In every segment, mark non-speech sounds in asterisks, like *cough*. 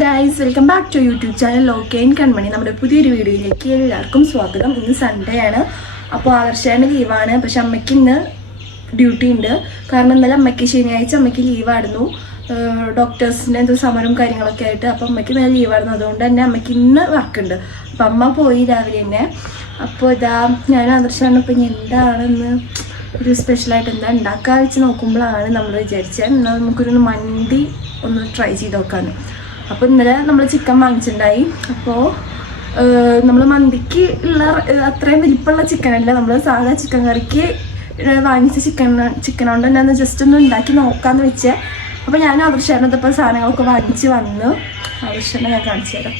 Guys welcome back to YouTube channel ലോക്കേൻ Kanmani നമ്മുടെ പുതിയൊരു വീഡിയോയിലേക്ക് എല്ലാവർക്കും സ്വാഗതം. ഇന്ന് സൺഡേ ആണ്. അപ്പോൾ ആദർശേന്റെ ലീവാണ് പക്ഷെ അമ്മയ്ക്ക് ഇന്ന് ഡ്യൂട്ടി ഉണ്ട്. കാരണം ഇന്നലെ അമ്മയ്ക്ക് ശനിയാഴ്ച അമ്മയ്ക്ക് ലീവായിരുന്നു ഡോക്ടേഴ്സിന്റെ എന്തോ സമരവും കാര്യങ്ങളൊക്കെ ആയിട്ട് അപ്പോൾ അമ്മയ്ക്ക് ഇന്നലെ ലീവായിരുന്നു അതുകൊണ്ട് തന്നെ അമ്മയ്ക്ക് ഇന്ന് വർക്കുണ്ട് അപ്പം അമ്മ പോയി രാവിലെ തന്നെ. അപ്പോൾ ഇതാ ഞാൻ ആദർശാണ്. ഇപ്പം ഇനി എന്താണെന്ന് ഒരു സ്പെഷ്യലായിട്ട് എന്താ ഉണ്ടാക്കുക വെച്ച് നോക്കുമ്പോഴാണ് നമ്മൾ വിചാരിച്ചത്. എന്നാൽ നമുക്കൊരു മന്തി ഒന്ന് ട്രൈ ചെയ്ത് നോക്കാമെന്ന് അപ്പോൾ ഇന്നലെ നമ്മൾ ചിക്കൻ വാങ്ങിച്ചിട്ടുണ്ടായി. അപ്പോൾ നമ്മൾ മന്തിക്ക് ഉള്ള അത്രയും വലിപ്പമുള്ള ചിക്കനല്ല നമ്മൾ സാധാ ചിക്കൻ കറിക്ക് വാങ്ങിച്ച ചിക്കൻ ചിക്കൻ കൊണ്ട് തന്നെ ജസ്റ്റ് ഒന്ന് ഉണ്ടാക്കി നോക്കാമെന്ന് വെച്ചേ. അപ്പോൾ ഞാൻ ഇപ്പോൾ സാധനങ്ങളൊക്കെ വാങ്ങിച്ച് വന്നു. ആദർശനെ ഞാൻ കാണിച്ചു തരാം.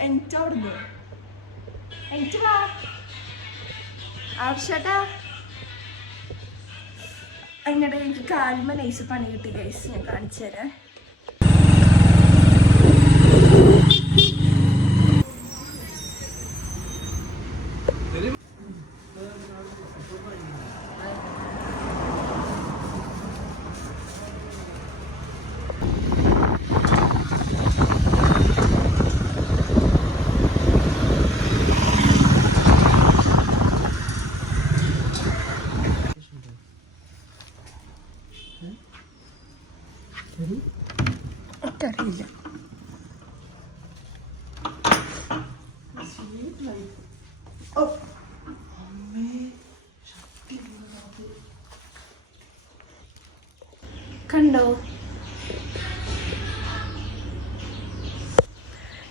എനിക്ക് അവിടുന്ന് എനിക്ക് വാ. ആവശ്യട്ടാ. അങ്ങനെ എനിക്ക് കാൽമ നൈസ് പണി കിട്ടി ഗൈസ് ഞാൻ കാണിച്ചു തരാം എനിക്കറിയില്ല ഓ. കണ്ടോ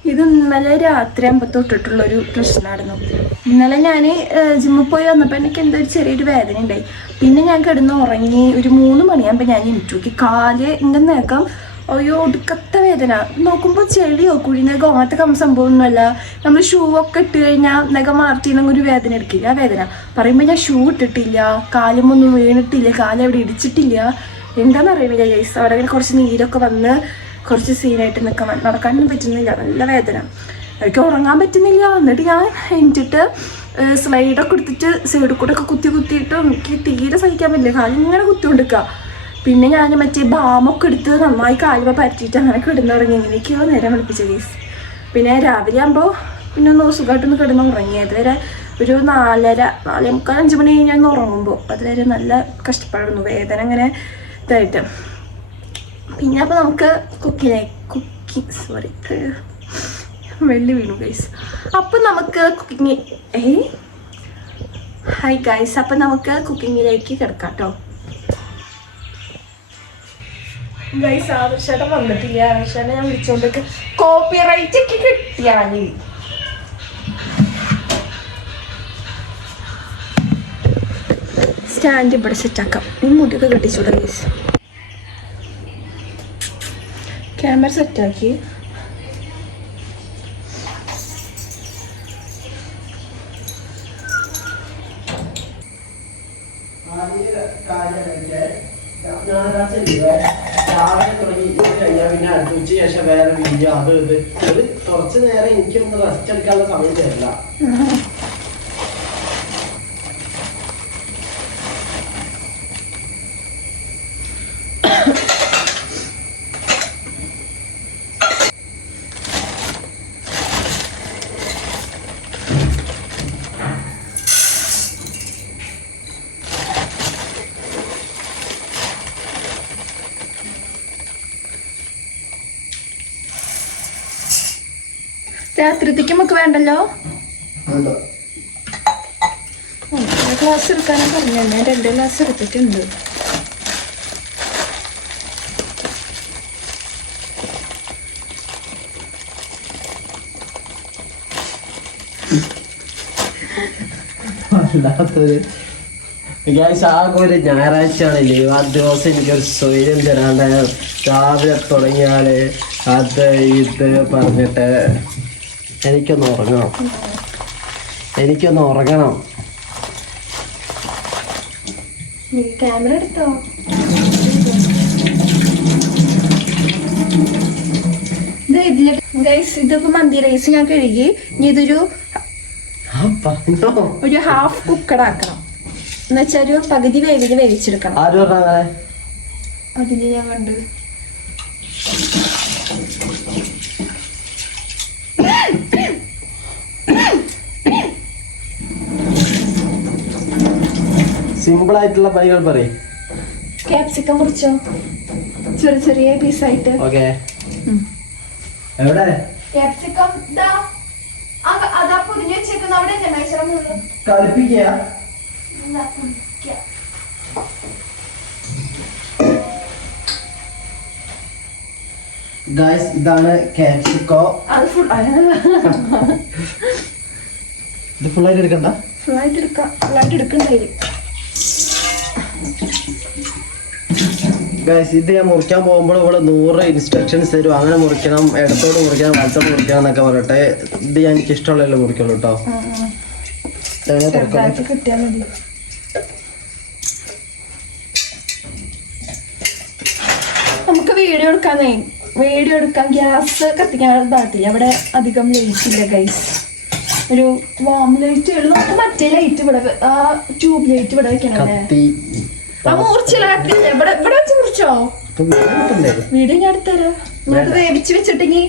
ഇത് ഇന്നലെ രാത്രി ആകുമ്പോൾ തൊട്ടിട്ടുള്ളൊരു പ്രശ്നമായിരുന്നു. ഇന്നലെ ഞാൻ ജിമ്മിൽ പോയി വന്നപ്പോൾ എനിക്ക് എന്തോ ഒരു ചെറിയൊരു വേദന ഉണ്ടായി. പിന്നെ ഞാൻ കിടന്ന് ഉറങ്ങി ഒരു മൂന്ന് മണിയാകുമ്പോൾ ഞാൻ എനിക്ക് നോക്കി കാൽ ഇങ്ങനെ നേക്കാം അയ്യോ ഒടുക്കത്ത വേദന. നോക്കുമ്പോൾ ചെളിയോ കുഴിനഖോ അങ്ങനത്തെ കം സംഭവമൊന്നുമല്ല. നമ്മൾ ഷൂ ഒക്കെ ഇട്ട് കഴിഞ്ഞാൽ നഖം മാർത്തിയില്ലെങ്കിൽ ഒരു വേദന എടുക്കില്ല ആ വേദന. പറയുമ്പോൾ ഞാൻ ഷൂ ഇട്ടിട്ടില്ല കാലുമൊന്നും വീണിട്ടില്ല കാലെവിടെ ഇടിച്ചിട്ടില്ല. എന്താണെന്നറിയില്ല ജയ്സ് അവിടെ കുറച്ച് നീരൊക്കെ വന്ന് കുറച്ച് സീനായിട്ട് നിൽക്കാൻ നടക്കാനൊന്നും പറ്റുന്നില്ല. നല്ല വേദന. എനിക്ക് ഉറങ്ങാൻ പറ്റുന്നില്ല. എന്നിട്ട് ഞാൻ എണിച്ചിട്ട് സ്ലൈഡൊക്കെ എടുത്തിട്ട് സൈഡിൽ കൂടെ ഒക്കെ കുത്തി കുത്തിയിട്ട് എനിക്ക് തീരെ സഹിക്കാൻ പറ്റില്ല. കാലിങ്ങനെ കുത്തിക്കൊണ്ടിരിക്കുക പിന്നെ ഞാൻ മറ്റേ ബാമൊക്കെ എടുത്ത് നന്നായി കാലുമ പരറ്റിയിട്ട് അങ്ങനെ കിടന്നുറങ്ങി. എങ്ങനെയൊക്കെയോ നേരം വിളിപ്പിച്ച കേസ് പിന്നെ രാവിലെ ആകുമ്പോൾ പിന്നെ ഒന്ന് സുഖമായിട്ടൊന്ന് കിടന്ന് ഉറങ്ങി. അതുവരെ ഒരു നാലര നാലേ മുക്കാൽ അഞ്ച് മണി ഞാൻ ഉറങ്ങുമ്പോൾ അതുവരെ നല്ല കഷ്ടപ്പാടുന്നു വേദന അങ്ങനെ ഇതായിട്ട്. പിന്നെ അപ്പോൾ നമുക്ക് കുക്കിനെ കുക്കി സോറി വെള്ളി വീണു ഗൈസ് അപ്പം നമുക്ക് കുക്കിങ് ഏ? ഹായ് ഗൈസ് അപ്പം നമുക്ക് കുക്കിങ്ങിലേക്ക് കിടക്കാം കേട്ടോ ഗൈസ് ആവശ്യം വന്നിട്ടില്ല. ആവശ്യം ഞാൻ വിളിച്ചോണ്ട് കോപ്പി റൈറ്റ് ഒക്കെ കിട്ടിയാൽ സ്റ്റാൻഡ് ഇവിടെ സെറ്റാക്കാം ഈ മുടിയൊക്കെ കെട്ടിച്ചൂടെ ഗൈസ് ക്യാമറ സെറ്റാക്കി ഇത് കഴിഞ്ഞാൽ പിന്നെ അടുത്ത ഉച്ച ശേഷം വേറെ വീഡിയോ അത് ഇത് ഒരു കുറച്ച് നേരം എനിക്കൊന്ന് റെസ്റ്റ് എടുക്കാനുള്ള സമയം തരില്ല രാത്രിത്തേക്ക് നമുക്ക് വേണ്ടല്ലോ ഗ്ലാസ് എടുക്കാനാ പറഞ്ഞു ഞാൻ രണ്ട് ഗ്ലാസ് എടുത്തിട്ടുണ്ട്. അല്ലാത്തൊരു ഗൈസ് ആകെ ഒരു ഞായറാഴ്ചയാണ്. ലീവ് ആ ദിവസം എനിക്കൊരു സ്വൈര്യം തരാണ്ട് രാവിലെ തുടങ്ങിയാൽ അത് ഇത് പറഞ്ഞിട്ട് എനിക്കൊന്ന് ഉറങ്ങണം. എനിക്കൊന്ന് ഉറങ്ങണം. ക്യാമറ എടുത്തോ? ഇത് ഇതിലെ ഗൈസ് ഇതിപ്പോ മന്തി റൈസ് ഞാൻ കഴുകി ഇനി ഇതൊരു ഒരു ഹാഫ് കുക്കഡ് ആക്കണം. എന്നുവെച്ചാൽ ഒരു പകുതി വേവിന് വേവിച്ചെടുക്കണം. അതിന് ഞാൻ കണ്ടു. സിമ്പിൾ ആയിട്ടുള്ള പണികൾ പറയും. ക്യാപ്സിക്കം മുറിച്ചോ ചെറിയ ചെറിയ പീസായിട്ട്. ഓക്കെ. എവിടെ? ക്യാപ്സിക്കം ദാ അതാ പൊതിഞ്ഞു വെച്ചേക്കുന്ന. അവിടെ അല്ലേ മുകളിൽ കളിപ്പിക്കുക. ഗായ്സ് ഇതാണ് കാപ്സിക്കോ അത് ഫുൾ ഇത് ഫുള്ളായിട്ട് എടുക്കണ്ട? ഫുള്ളായിട്ട് എടുക്കാം. ഫുള്ളായിട്ട് എടുക്കണ്ടായി ഗായ്സ് ഇത് ഞാൻ മുറിക്കാൻ പോകുമ്പോൾ ഇവിടെ നൂറ് ഇൻസ്ട്രക്ഷൻസ് തരും. അങ്ങനെ മുറിക്കണം ഇടത്തോട് മുറിക്കണം വലത്തോട് മുറിക്കണം എന്നൊക്കെ പറയട്ടെ ഇത് ഞാൻ എനിക്ക് ഇഷ്ടമുള്ളതല്ലേ മുറിക്കുള്ളൂ കേട്ടോ നമുക്ക് വീഡിയോ എടുക്കാന്നേ വീഡിയോ എടുക്കാൻ ഗ്യാസ് കത്തിക്കാൻ പാടില്ല അവിടെ അധികം ലേറ്റ് ഇല്ല ഗൈസ് ഒരു വാം ലൈറ്റ് നമുക്ക് മറ്റേ ലൈറ്റ് ഇവിടെ ആ ട്യൂബ് ലൈറ്റ് ഇവിടെ വെക്കണം വീട് ആ ഇവിടെ ഇവിടെ വെച്ച് മുറിച്ചോ? ഇപ്പൊ വീഡിയോ ഞാൻ എടുത്തരാം. നമുക്ക് വേവിച്ച് വെച്ചിട്ടെങ്കിൽ.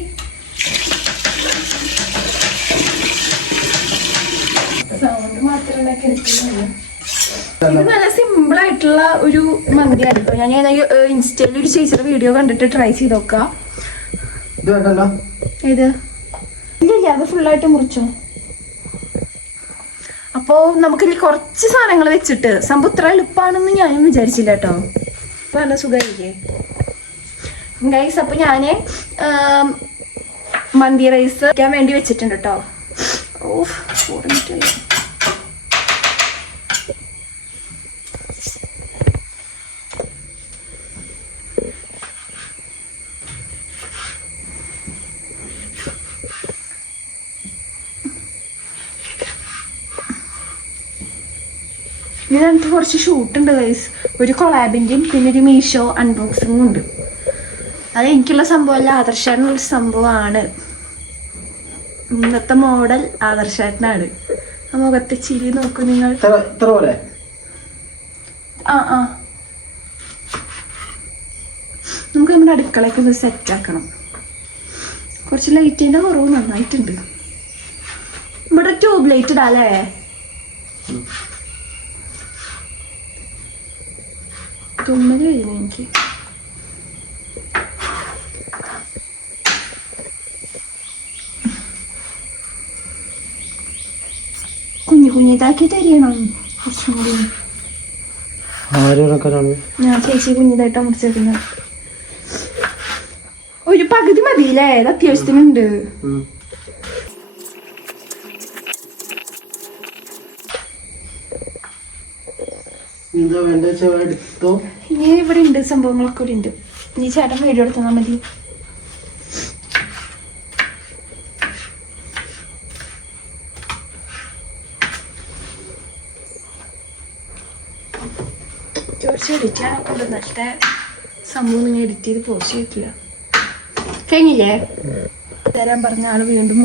സൗണ്ട് ഇത് നല്ല സിമ്പിൾ ആയിട്ടുള്ള ഒരു മന്തി ആയിരുന്നു ഞാൻ ഞാൻ ഇൻസ്റ്റയിൽ ഒരു ചേച്ചിയുടെ വീഡിയോ കണ്ടിട്ട് ട്രൈ ചെയ്ത് നോക്കാം. ഇത് ഇല്ല അത് ഫുള്ളായിട്ട് മുറിച്ചോ. അപ്പോ നമുക്കിതിൽ കുറച്ച് സാധനങ്ങൾ വെച്ചിട്ട് സംഭവം ഇത്ര എളുപ്പമാണെന്ന് ഞാനും വിചാരിച്ചില്ല കേട്ടോ. നല്ല സുഖമായിരിക്കേ? ഗൈസ് അപ്പൊ ഞാൻ ആം, മന്തി റൈസ് വേണ്ടി വെച്ചിട്ടുണ്ട് കേട്ടോ. ഓഫ് ഓർമ്മിട്ടില്ല ഇതിനകത്ത് കുറച്ച് ഷൂട്ട് ഉണ്ട് ഗൈസ് ഒരു കൊളാബിന്റെയും പിന്നെ ഒരു മീഷോ അൺബോക്സിങ്ങും ഉണ്ട്. അത് എനിക്കുള്ള സംഭവമല്ല ആദർശാനുള്ള സംഭവമാണ്. ഇന്നത്തെ മോഡൽ ആദർശാട്ടനാണ്. ആ മുഖത്തെ ചിരി നോക്കൂ നിങ്ങൾ. ആ ആ. നമുക്ക് നമ്മുടെ അടുക്കളയ്ക്ക് ഒന്ന് സെറ്റ് ആക്കണം. കുറച്ച് ലൈറ്റിന്റെ കുറവ് നന്നായിട്ടുണ്ട്. ഇവിടെ ട്യൂബ് ലൈറ്റ് ഇടാല്ലേ തുമ്മൽ വരുന്നു എനിക്ക് കുഞ്ഞു കുഞ്ഞിതാക്കി തരണം കുറച്ചും കൂടി ഞാൻ ചേച്ചി കുഞ്ഞിതായിട്ടാ മുറിച്ചേക്കുന്നത് ഒരു പകുതി മതിയില്ലേ ഇത് അത്യാവശ്യത്തിനുണ്ട് എന്താ വേണ്ട എടുത്തോ ഇനി ഇവിടെ ഉണ്ട് സംഭവങ്ങളൊക്കെ ഇവിടെ ഉണ്ട്. നീ ചേട്ടൻ വീഡിയോ എടുത്താൽ മതി. കുറച്ച് സംഭവം എഡിറ്റ് ചെയ്ത് പോസ്റ്റ് കഴിഞ്ഞില്ലേ? തരാൻ പറഞ്ഞ ആൾ വീണ്ടും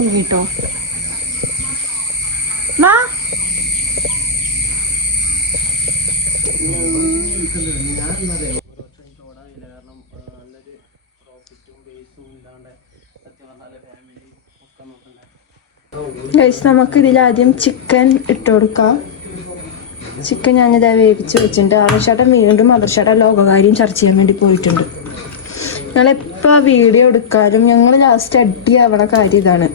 നമുക്ക് ഇതിൽ ആദ്യം ചിക്കൻ ഇട്ട് കൊടുക്കാം. ചിക്കൻ ഞാനിതാ വേവിച്ച് വെച്ചിട്ടുണ്ട്. ആദർശാട്ടൻ വീണ്ടും ആദർശാട്ടൻ ലോകകാര്യം ചർച്ച ചെയ്യാൻ വേണ്ടി പോയിട്ടുണ്ട്. ഞങ്ങളെപ്പോ വീഡിയോ എടുക്കാനും ഞങ്ങൾ ലാസ്റ്റ് അടി ആവണ കാര്യം ഇതാണ്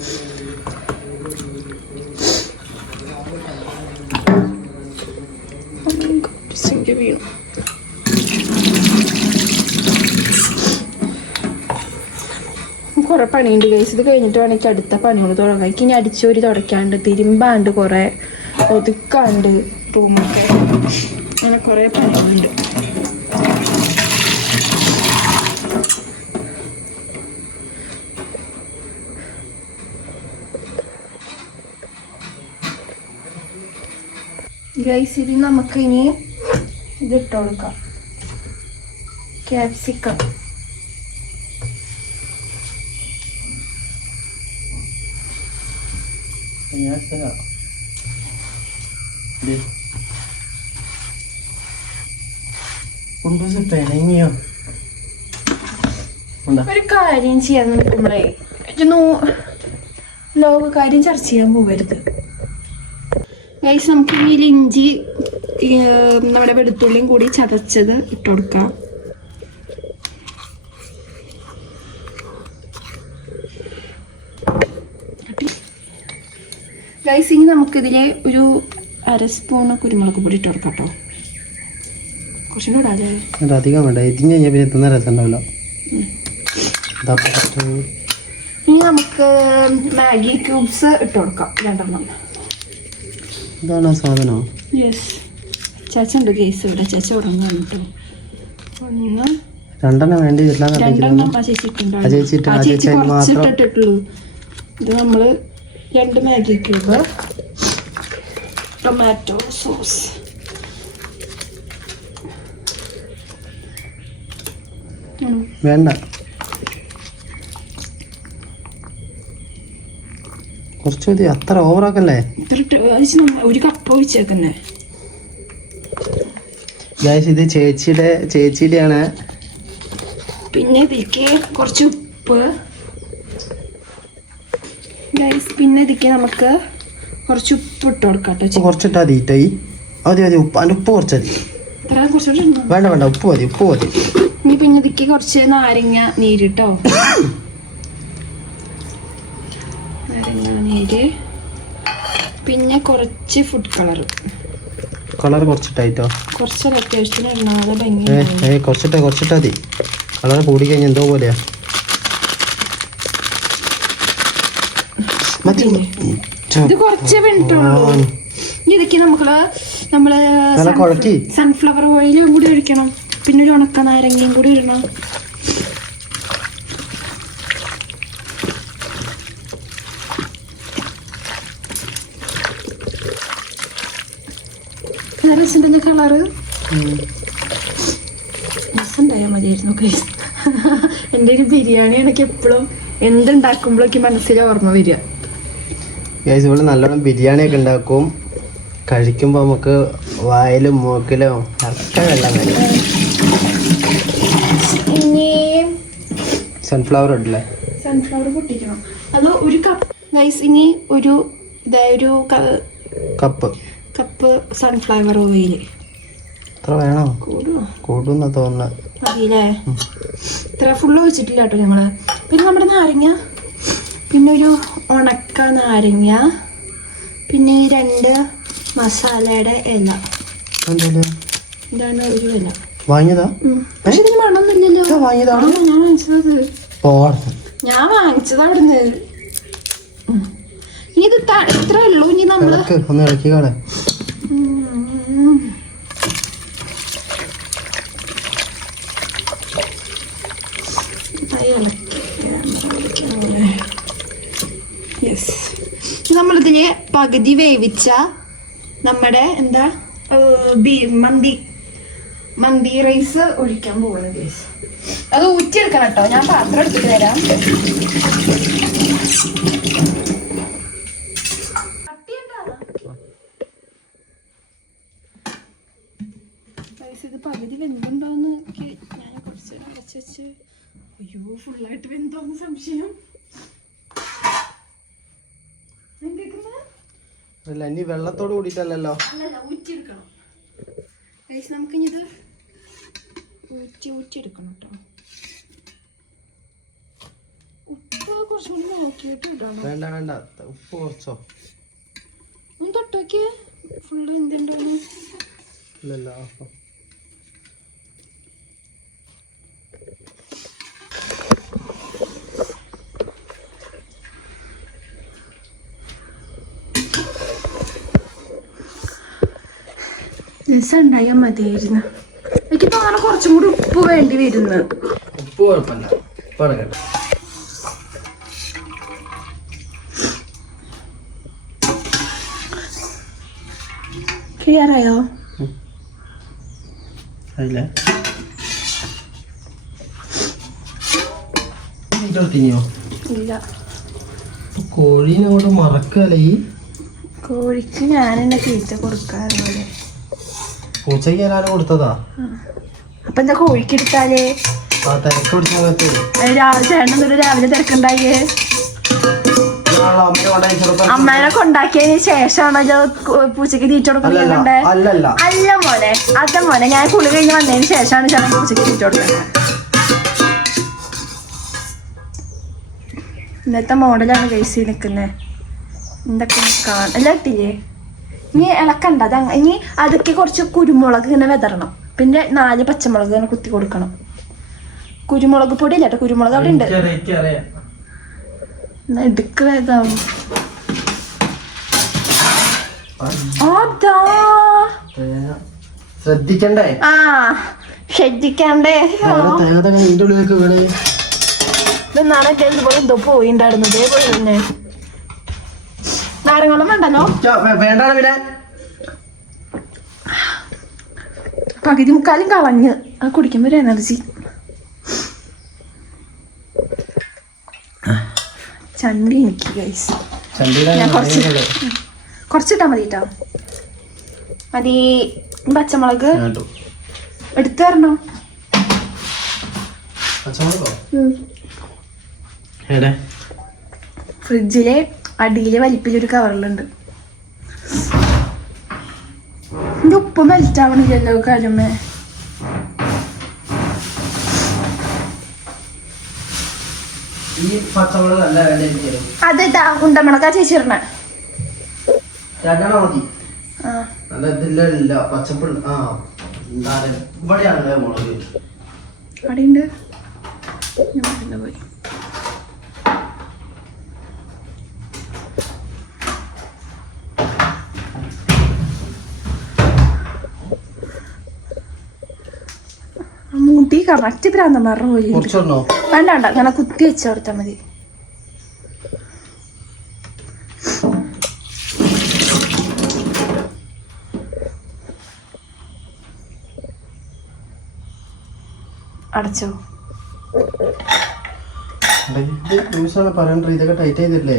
സിങ്ക് വീണു കുറെ പണിയുണ്ട് ഗൈസ് ഇത് കഴിഞ്ഞിട്ട് വേണമെങ്കിൽ അടുത്ത പണികൾ തുടങ്ങാം. എനിക്ക് ഇനി അടിച്ചോരി തുടയ്ക്കാണ്ട് തിരുമ്പാണ്ട് കുറെ. ഒതുക്കാണ്ട് റൂമൊക്കെ അങ്ങനെ കുറെ പണികളുണ്ട്. ഗൈസ് ഇത് നമുക്ക് ഇനി ഇത് ഇട്ട് കൊടുക്കാം. ക്യാപ്സിക്കം ഞാൻ തരാം. ദേ. കുണ്ടൂസ് എന്താ ഒരു കാര്യം ചെയ്യാൻ നിൽക്കുമ്പോഴേ ലോക കാര്യം ചർച്ച ചെയ്യാൻ പോകരുത് ഗൈസ് നമുക്ക് ഈ ഇഞ്ചി നമ്മുടെ വെളുത്തുള്ളിയും കൂടി ചതച്ചത് ഇട്ട് കൊടുക്കാം ഗൈസ് ഇനി നമുക്കിതിൽ ഒരു അര സ്പൂണ് കുരുമുളക് പൊടി ഇട്ട് കൊടുക്കാം കേട്ടോ. കുറച്ചും കൂടെ അത് അധികം വേണ്ട. ഇതിന് കഴിഞ്ഞാൽ പിന്നെ എത്തുന്ന രസം ഉണ്ടാവില്ല. ഇനി നമുക്ക് മാഗി ക്യൂബ്സ് ഇട്ട് കൊടുക്കാം രണ്ടെണ്ണം. ഇതാണ് സാധനം? യെസ് ചേച്ച ഉണ്ട് കേസ് ഇവിടെ. ചേച്ച ഉടങ്ങാൻ കേട്ടോ ഒന്ന് രണ്ടെണ്ണം വേണ്ടി എല്ലാം രണ്ടെണ്ണം ആ ചേച്ചി ഇട്ട്- ആ ആ ചേച്ചി ചേച്ചി അതിന് കുറച്ച് മാത്രം- ഇട്ടിട്ടുള്ളൂ ഇത് നമ്മൾ രണ്ട് മാഗി ക്യൂബ് ടൊമാറ്റോ സോസ് വേണ്ട. കുറച്ച് മതി. അത്ര ഓവറാക്കല്ലേ ഒരു കപ്പ് ഒഴിച്ചേക്കുന്നേ. ഗായ്സ് ഇത് ചേച്ചിയുടെ ചേച്ചിയുടെയാണ്. പിന്നെ ഇതിലേക്ക് കുറച്ച് ഉപ്പ്. Guys, പിന്നെ ഇതിക്ക് നമുക്ക് കുറച്ച് ഉപ്പ് ഇട്ട് കൊടുക്കാം കേട്ടോ കുറച്ചിട്ടാ മതി ടൈ മതി മതി ഉപ്പ് അതിന്റെ ഉപ്പ് കുറച്ച് മതി. വേണ്ട വേണ്ട ഉപ്പ് മതി ഉപ്പ് മതി. ഇനി പിന്നെ ഇതിക്ക് കുറച്ച് നാരങ്ങ നീരിട്ടോ നാരങ്ങ നീര്. പിന്നെ കുറച്ച് ഫുഡ് കളർ കളർ കുറച്ചിട്ടായിട്ടോ? കുറച്ചൊരു അത്യാവശ്യത്തിന് നല്ല ഭംഗി കുറച്ചിട്ടാ കുറച്ചിട്ടാ മതി. കളർ കൂടി കഴിഞ്ഞാൽ എന്തോ പോലെയാ. ഇത് കുറച്ചേ വേണ്ടിട്ടുള്ളൂ. നമ്മൾ സൺഫ്ലവർ ഓയിലും കൂടി ഒഴിക്കണം. പിന്നെ ഒരു ഉണക്ക നാരങ്ങയും കൂടി ഇടണം. എന്റെ കളറ് രസമുണ്ടായാൽ മതിയായിരുന്നു guys. *laughs* എന്റെ ഒരു ബിരിയാണി എനിക്ക് എപ്പോഴും എന്തുണ്ടാക്കുമ്പോഴൊക്കെ മനസ്സിൽ ഓർമ്മ വരിക. ഗൈസ് ഇവിടെ നല്ലോണം ബിരിയാണി ഒക്കെ ഉണ്ടാക്കും. കഴിക്കുമ്പോൾ നമുക്ക് വായിലും മൂക്കിലും ഒക്കെ വെള്ളം സൺഫ്ലവർ ഉണ്ടല്ലേ? സൺഫ്ലവർ പൊട്ടിക്കണം. അത് ഒരു കപ്പ് ഗൈസ് ഇനി ഒരു കപ്പ് കപ്പ് സൺഫ്ലവർ ഓയിൽ വേണോ? കൂടുന്ന ഇത്ര ഫുള്ള് വെച്ചിട്ടില്ല കേട്ടോ ഞങ്ങൾ. പിന്നെ നമ്മുടെ നാരങ്ങ. പിന്നെ ഒരു ഉണക്ക നാരങ്ങ പിന്നെ ഈ രണ്ട് മസാലയുടെ ഇല. ഇതാണ് ഒരു ഇല വാങ്ങിയതാ? ഉം. പക്ഷെ ഇതിന് മണമൊന്നുമില്ലല്ലോ ഇത് വാങ്ങിയതാണ്? ആ, ഞാൻ വാങ്ങിച്ചത്. ഞാൻ വാങ്ങിച്ചത് അവിടുന്ന്. ഇനി ഇത് ഇത്രേ ഉള്ളൂ. ഇനി നമ്മൾ ഒന്ന് ഇളക്കി കാണേ ഉം. ആയി ഇളക്കി. അങ്ങനെ. Yes. നമ്മളിതിൽ പകുതി വേവിച്ച നമ്മുടെ എന്താ മന്തി മന്തി റൈസ് ഒഴിക്കാൻ പോവാണ് ഗൈസ് അത് ഊറ്റിയെടുക്കണം കേട്ടോ. ഞാൻ പാത്രം എടുത്തിട്ട് തരാം ഇത് വെന്തുണ്ടോന്ന് ഞാൻ കുറച്ച് അയ്യോ ഫുള്ളായിട്ട് വെന്തോന്ന് സംശയം എന്തൊക്കെയാ അല്ല ഇനി വെള്ളത്തോട് കൂടിയിട്ടല്ലല്ലോ. ഊറ്റി എടുക്കണം കേട്ടോ ഉപ്പ് കുറച്ചും നോക്കിയിട്ട് ഇടണം. വേണ്ട വേണ്ട. ഉപ്പ് കുറച്ചോ? ഒന്ന് തൊട്ടോക്കിയേ ഫുള്ള് എന്തുണ്ടോ ഇല്ലല്ലോ അപ്പൊ രസം ഉണ്ടായാൽ മതിയായിരുന്നു. എനിക്ക് തോന്നണ കുറച്ചും കൂടി ഉപ്പ് വേണ്ടി വരുന്നു. ഉപ്പ് കുഴപ്പമില്ല. ക്ലിയറായോ? അതില്ലേ ഇല്ല. മറക്കല്ലേ ഈ? കോഴിക്ക് ഞാൻ എന്നെ തീറ്റ കൊടുക്കാറുണ്ട്. പൂച്ചയ്ക്ക് എല്ലാവരും കൊടുത്തതാ? അപ്പൊ എന്താ കോഴിക്ക് എടുത്താലേ? ആ തിരക്ക് പിടിച്ച സമയത്ത് രാവിലെ ചേട്ടൻ എന്തൊരു രാവിലെ തിരക്കുണ്ടായേ അമ്മേനെ കൊണ്ടാക്കിയതിന് ശേഷമാണല്ലോ പൂച്ചക്ക് തീറ്റ കൊടുക്കുന്നത് അല്ല മോനെ അത മോനെ ഞാൻ കുളി കഴിഞ്ഞ് വന്നതിന് ശേഷമാണ് ചേട്ടൻ പൂച്ചക്ക് തീറ്റ കൊടുക്കുന്നത് ഇന്നത്തെ മോഡലാണ് കേസി നിൽക്കുന്നത് എന്തൊക്കെ കാണാൻ അല്ല ഇട്ടില്ലേ? ഇനി ഇളക്കണ്ട അത് ഇനി അതൊക്കെ കുറച്ച് കുരുമുളക് ഇങ്ങനെ വിതറണം. പിന്നെ നാല് പച്ചമുളക് ഇങ്ങനെ കുത്തി കൊടുക്കണം. കുരുമുളക് പൊടി ഇല്ല കേട്ടോ കുരുമുളക് അവിടെ ഉണ്ട്. എടുക്ക. ശ്രദ്ധിക്കണ്ടേ? ആ ശ്രദ്ധിക്കണ്ടേ. ഇതെന്നാണ് എന്തോ പോയിണ്ടായിരുന്നു. ഇതേപോലെ പോയി പിന്നെ നാരങ്ങളും വേണ്ടല്ലോ? പിന്നെ? പകുതി മുക്കാലും കളഞ്ഞ് അത് കുടിക്കുമ്പോ ഒരു എനർജി ചണ്ടി എനിക്ക് ഗൈസ് ചണ്ടിയിലെ ഞാൻ കുറച്ച് അറിയുന്നുള്ളൂ. കുറച്ചിട്ടാ മതി കേട്ടോ മതി പച്ചമുളക് എടുത്തു തരണോ? ഫ്രിഡ്ജിലെ അടിയിലെ വലിപ്പിലൊരു കവറിലുണ്ട്. എന്റെ ഉപ്പ് മെൽറ്റ് ആവണില്ലല്ലോ കാലുമേ നല്ല വില ഇരിക്കും അതെന്താ ഉണ്ടമണക്കാ ചേച്ചി ഇടണേ രണ്ടെണ്ണം മതി ആ നല്ല ഇതില്ല ഇല്ല പച്ചപ്പുള്ള ആ എന്താണ് ഇവിടെയാണ് മുളക് അവിടെയുണ്ട് ഞാൻ പിന്നെ പോയി ആ മുടി കറക്റ്റ് ഭ്രാന്തന്മാരുടെ പോലെ വേണ്ട വേണ്ട. അങ്ങനെ കുത്തി വെച്ച് കൊടുത്താൽ മതി. അടച്ചോ. ന്യൂസാണ് പറയണ്ടത് ഇതൊക്കെ ടൈറ്റ് ചെയ്തില്ലേ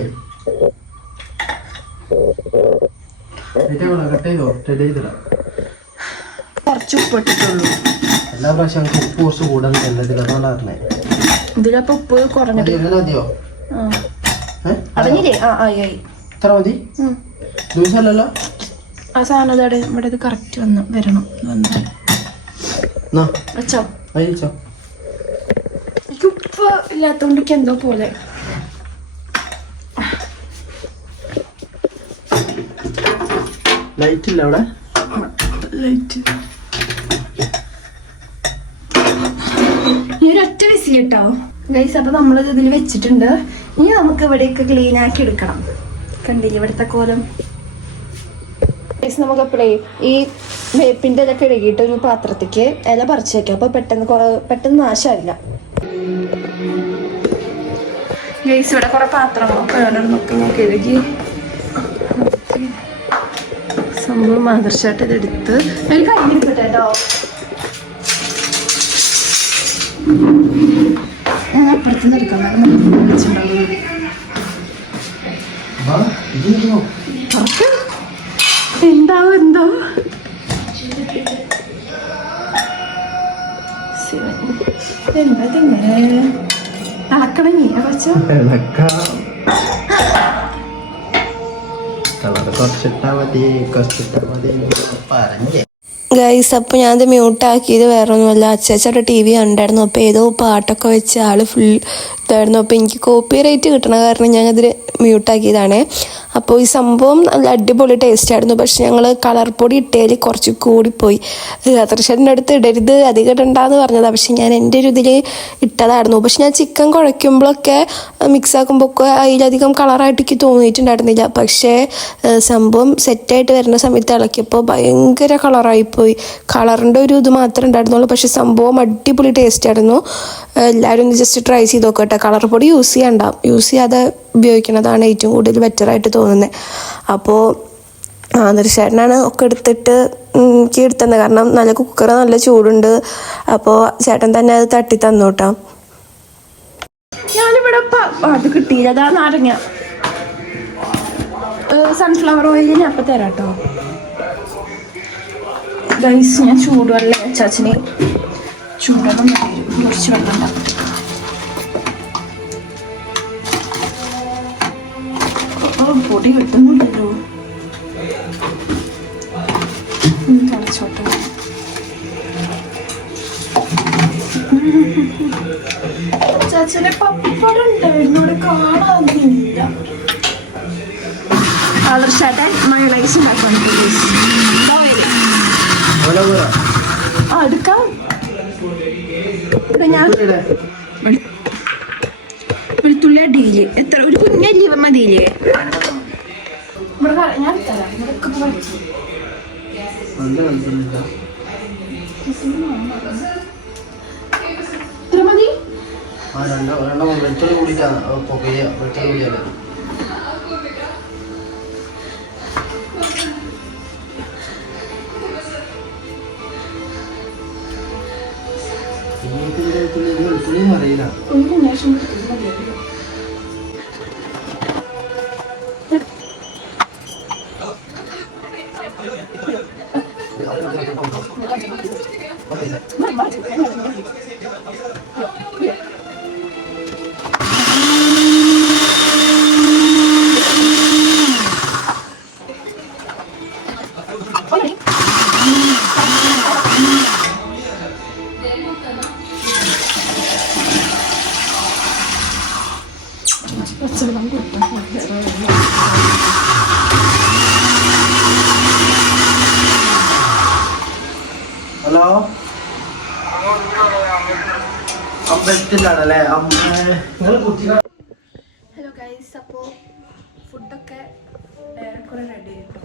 കുറച്ച് ഉപ്പ് ഇട്ടിട്ടുള്ളൂ എല്ലാ പ്രാവശ്യം നമുക്ക് ഉപ്പ് കുറച്ച് കൂടുതൽ എല്ലാത്തിൽ അതുകൊണ്ടാണ് പറഞ്ഞത് ഇതിലപ്പോ ഉപ്പ് കുറഞ്ഞിട്ട് മതിയോ? ആ. അറിഞ്ഞില്ലേ ആ ആയി ആയി. ഇത്ര മതി? അല്ലല്ലോ? ആ സാധനം ഇതവിടെ ഇവിടെ ഇത് കറക്റ്റ് വന്ന് വരണം. വെച്ചോ. അയച്ചോ എനിക്ക് ഉപ്പ് ഇല്ലാത്തോണ്ട് എനിക്ക് എന്തോ പോലെ. ലൈറ്റ് ഇല്ല അവിടെ? ലൈറ്റ് ഒരൊറ്റ വിസി കേട്ടോ ഗൈസ് അപ്പൊ നമ്മൾ ഇതിൽ വെച്ചിട്ടുണ്ട്. ഇനി നമുക്ക് ഇവിടെയൊക്കെ ക്ലീൻ ആക്കി എടുക്കണം. കണ്ടില്ല ഇവിടുത്തെ കോലം? ഗൈസ് നമുക്ക് അപ്പോഴേ ഈ വേപ്പിന്റെ ഇതൊക്കെ ഇടകിയിട്ട് ഒരു പാത്രത്തേക്ക് ഇല പറിച്ചു വെക്കാം. അപ്പൊ പെട്ടെന്ന് പെട്ടെന്ന് നാശമില്ല ഗൈസ് ഇവിടെ കുറെ പാത്രങ്ങളൊക്കെ നോക്കി സംഭവം മാതൃശാട്ട് ഇതെടുത്ത്. ഒരു കയ്യെടുക്കട്ടെ കേട്ടോ. ഞാൻ അപ്പുറത്തുനിന്ന് എടുക്കാം കാരണം വെച്ചിട്ടുണ്ടാവുള്ളൂ വാ, ഇതിരിക്കണോ? പുറത്ത് എന്താവും എന്തോ അളക്കണങ്ങി കുറച്ച് കുറച്ചിട്ടാ മതി കുറച്ചിട്ടാ മതി പറഞ്ഞേ ഗൈസ് അപ്പോൾ ഞാനത് മ്യൂട്ടാക്കിയത് വേറൊന്നുമല്ല. അച്ചാച്ചയുടെ ടി വി കണ്ടായിരുന്നു. അപ്പോൾ ഏതോ പാട്ടൊക്കെ വെച്ച് ആൾ ഫുൾ ഇതായിരുന്നു അപ്പോൾ എനിക്ക് കോപ്പി റേറ്റ് കിട്ടണ കാരണം ഞാനതിൽ മ്യൂട്ടാക്കിയതാണ് അപ്പോൾ ഈ സംഭവം നല്ല അടിപൊളി ടേസ്റ്റ് ആയിരുന്നു. പക്ഷെ ഞങ്ങൾ കളർ പൊടി ഇട്ടതിൽ കുറച്ച് കൂടിപ്പോയി. അത്രശ്ശേരന്റെ അടുത്ത് ഇടരുത് അധികം ഇടണ്ടെന്ന് പറഞ്ഞതാണ് പക്ഷെ ഞാൻ എന്റെ ഒരു ഇതിൽ ഇട്ടതായിരുന്നു. പക്ഷെ ഞാൻ ചിക്കൻ കുഴയ്ക്കുമ്പോഴൊക്കെ മിക്സ് ആക്കുമ്പോഴൊക്കെ അതിലധികം കളറായിട്ട് എനിക്ക് തോന്നിയിട്ടുണ്ടായിരുന്നില്ല. പക്ഷേ സംഭവം സെറ്റായിട്ട് വരുന്ന സമയത്ത് ഇളക്കിയപ്പോൾ ഭയങ്കര കളറായിപ്പോയി കളറിന്റെ ഒരു ഇത് മാത്രമേ ഉണ്ടായിരുന്നുള്ളൂ. പക്ഷെ സംഭവം അടിപൊളി ടേസ്റ്റ് ആയിരുന്നു. എല്ലാവരും ഒന്ന് ജസ്റ്റ് ട്രൈ ചെയ്ത് നോക്കട്ടെ കളർ പൊടി യൂസ് ചെയ്യണ്ട. യൂസ് ചെയ്യാതെ ഉപയോഗിക്കുന്നതാണ് ഏറ്റവും കൂടുതൽ ബെറ്ററായിട്ട് തോന്നുന്നത് അപ്പോൾ ആദർശേട്ടനാണ് ഒക്കെ എടുത്തിട്ട് എനിക്ക് എടുത്തത് കാരണം നല്ല കുക്കർ നല്ല ചൂടുണ്ട്. അപ്പോൾ ചേട്ടൻ തന്നെ അത് തട്ടി തന്നു കേട്ടോ ഞാനിവിടെ അത് കിട്ടിയില്ല. നാരങ്ങ. സൺഫ്ലവർ ഓയിൽ ഞാൻ അപ്പം തരാം കേട്ടോ ഗൈസ് ഞാൻ ചൂടുവെള്ളം ചാച്ചിന് ചൂടുവെള്ളം കുറച്ച് വെള്ളം ഉണ്ടാക്കും ഓ പൊടി കിട്ടുന്നുണ്ടല്ലോ ഒന്ന് തിളച്ചോട്ടെ. ചാച്ചനെ പപ്പടം ഉണ്ടായിരുന്നു കാണാനില്ല കളർ മയോണൈസ് എടുക്കാം. ഞാൻ വെളുത്തുള്ളി അടിയിൽ എത്ര? ഒരു കുഞ്ഞല്ലി മതിയില്ലേ? ഇവിടെ ക- ഞാൻ ഇത്ര മതി? ആ രണ്ടോ രണ്ടോ വെളുത്തുള്ളി കൂടിയിട്ടാണ് പൊക്കയ്യ വെളുത്തുള്ളി കൂടിയാണ് വെളുത്തുള്ളി അറിയില്ല ഹലോ? അമ്പലത്തിലാണല്ലേ? ഹലോ ഗൈസ് അപ്പോ ഫുഡൊക്കെ ഏറെക്കുറെ റെഡി ആയിട്ടോ?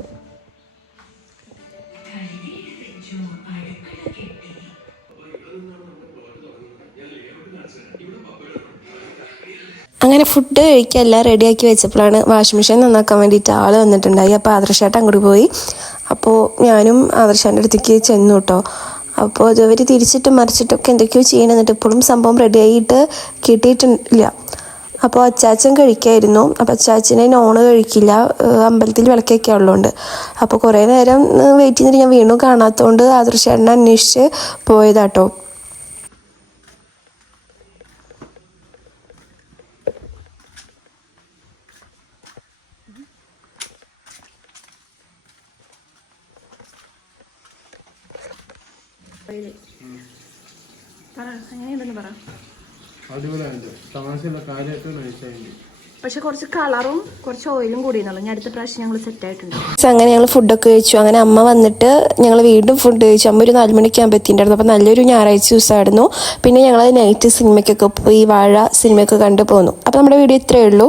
അങ്ങനെ ഫുഡ് കഴിക്കുക എല്ലാം റെഡിയാക്കി വെച്ചപ്പോഴാണ് വാഷിംഗ് മെഷീൻ നന്നാക്കാൻ വേണ്ടിയിട്ട് ആൾ വന്നിട്ടുണ്ടായി. അപ്പോൾ ആദർശായിട്ട് അങ്ങോട്ട് പോയി. അപ്പോൾ ഞാനും ആദർശാന്റെ അടുത്തേക്ക് ചെന്നു കേട്ടോ. അപ്പോൾ അവർ തിരിച്ചിട്ട് മറിച്ചിട്ടൊക്കെ എന്തൊക്കെയോ ചെയ്യണം എന്നിട്ട് ഇപ്പോഴും സംഭവം റെഡിയായിട്ട് കിട്ടിയിട്ടില്ല. അപ്പോൾ അച്ചാച്ചൻ കഴിക്കായിരുന്നു. അപ്പോൾ അച്ചാച്ചനെ നോണ് കഴിക്കില്ല. അമ്പലത്തിൽ വിളക്കൊക്കെ ഉള്ളതുകൊണ്ട് അപ്പോൾ കുറേ നേരം വെയിറ്റ് ചെയ്തിട്ട് ഞാൻ വീണ്ടും കാണാത്തതുകൊണ്ട് ആദർശേട്ടനെ അന്വേഷിച്ച് പോയതാട്ടോ. പക്ഷെ കുറച്ച് കളറും കുറച്ച് ഓയിലും കൂടി ഞാൻ അടുത്ത പ്രാവശ്യം ഞങ്ങൾ സെറ്റ് ആയിട്ടുണ്ട്. അങ്ങനെ ഞങ്ങൾ ഫുഡൊക്കെ കഴിച്ചു. അങ്ങനെ അമ്മ വന്നിട്ട് ഞങ്ങൾ വീണ്ടും ഫുഡ് കഴിച്ചു. അമ്മ ഒരു നാല് മണിക്ക് ആകുമ്പോൾ എത്തിയിട്ടുണ്ടായിരുന്നു അപ്പോൾ നല്ലൊരു ഞായറാഴ്ച ദിവസമായിരുന്നു. പിന്നെ ഞങ്ങൾ നൈറ്റ് സിനിമയ്ക്കൊക്കെ പോയി വാഴ സിനിമയൊക്കെ കണ്ടു പോന്നു. അപ്പോൾ നമ്മുടെ വീഡിയോ ഇത്രയേ ഉള്ളൂ.